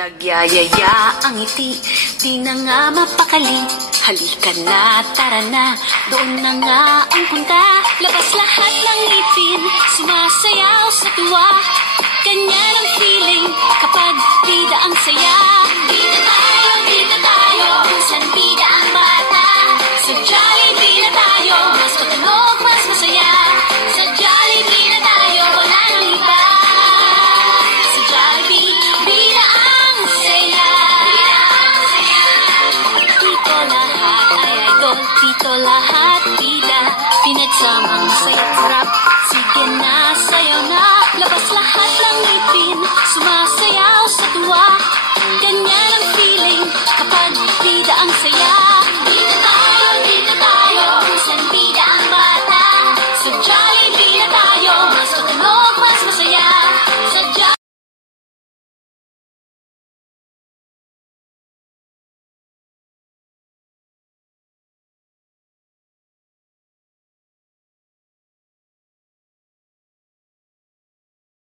Nagyayaya ang ngiti, di na nga mapakali. Halika na, tara na, doon na nga ang punta. Labas lahat ng ngipin, sumasayaw sa tuwa. Ganyan ang feeling kapag bida ang saya. Bida tayo, minsan bida ang bata. Sa Jollibee na tayo, mas matunog, mas masaya. Sa Jollibee na tayo, wala nang iba. Sa Jollibee, bida ang saya. Dito lahat ay idol, dito lahat bida. Pinagsamang saya't harap, sige na, sayaw na. Labas lahat ng ngipin, sumasayaw sa tuwa. Ganyan